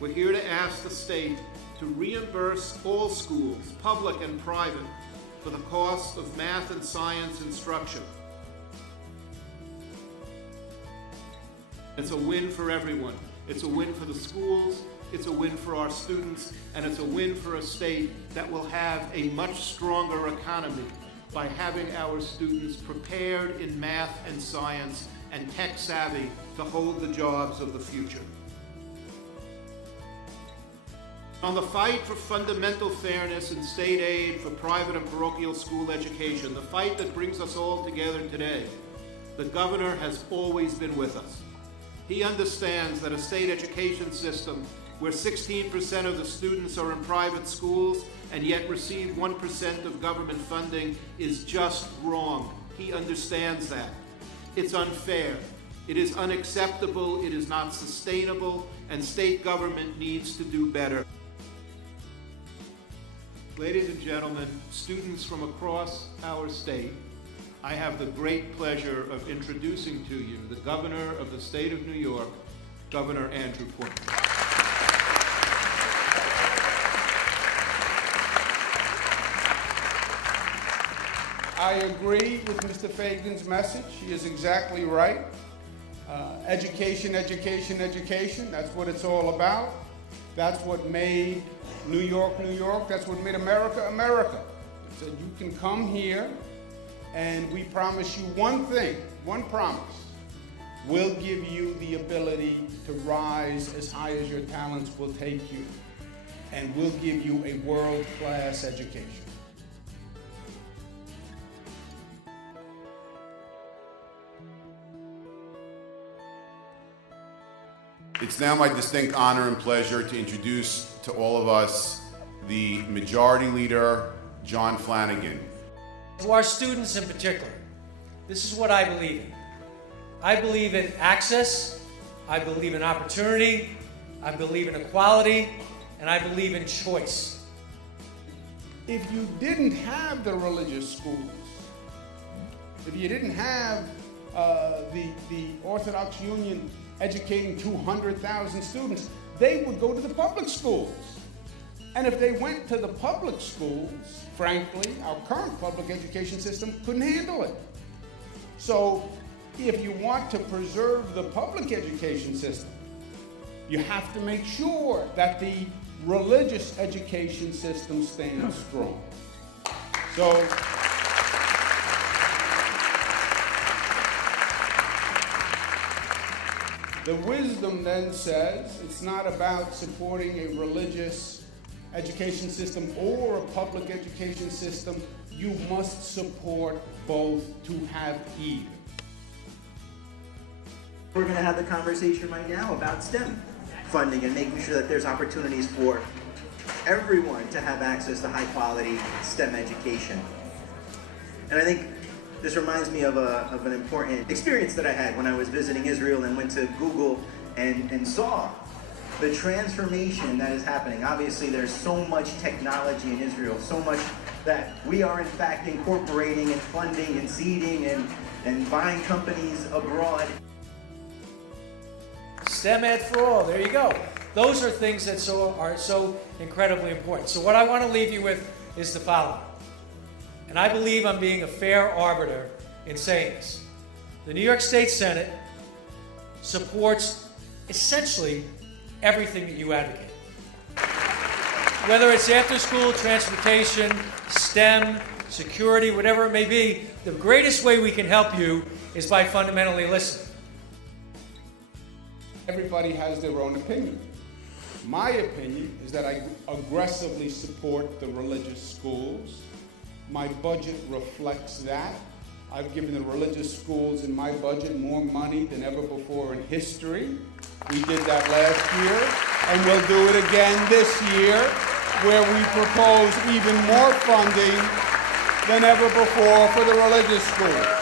we're here to ask the state to reimburse all schools, public and private, for the cost of math and science instruction. It's a win for everyone. It's a win for the schools, it's a win for our students, and it's a win for a state that will have a much stronger economy by having our students prepared in math and science and tech savvy to hold the jobs of the future. On the fight for fundamental fairness in state aid for private and parochial school education, the fight that brings us all together today, the governor has always been with us. He understands that a state education system where 16% of the students are in private schools and yet receive 1% of government funding is just wrong. He understands that. It's unfair. It is unacceptable. It is not sustainable, and state government needs to do better. Ladies and gentlemen, students from across our state, I have the great pleasure of introducing to you the Governor of the State of New York, Governor Andrew Cuomo. I agree with Mr. Fagan's message. He is exactly right. Education, education, education, that's what it's all about. That's what made New York, New York. That's what made America, America. It said you can come here and we promise you one thing, one promise. We'll give you the ability to rise as high as your talents will take you, and we'll give you a world-class education. It's now my distinct honor and pleasure to introduce to all of us the Majority Leader, John Flanagan. To our students in particular, this is what I believe in. I believe in access, I believe in opportunity, I believe in equality, and I believe in choice. If you didn't have the religious schools, if you didn't have the Orthodox Union educating 200,000 students, they would go to the public schools. And if they went to the public schools, frankly, our current public education system couldn't handle it. So if you want to preserve the public education system, you have to make sure that the religious education system stands strong. So the wisdom then says it's not about supporting a religious education system or a public education system. You must support both to have either. We're going to have the conversation right now about STEM funding and making sure that there's opportunities for everyone to have access to high quality STEM education. And I think this reminds me of an important experience that I had when I was visiting Israel and went to Google and saw the transformation that is happening. Obviously, there's so much technology in Israel, so much that we are in fact incorporating and funding and seeding and buying companies abroad. STEM Ed for all, there you go. Those are things that are so incredibly important. So what I want to leave you with is the following. And I believe I'm being a fair arbiter in saying this. The New York State Senate supports essentially everything that you advocate. Whether it's after school, transportation, STEM, security, whatever it may be, the greatest way we can help you is by fundamentally listening. Everybody has their own opinion. My opinion is that I aggressively support the religious schools. My budget reflects that. I've given the religious schools in my budget more money than ever before in history. We did that last year, and we'll do it again this year, where we propose even more funding than ever before for the religious schools.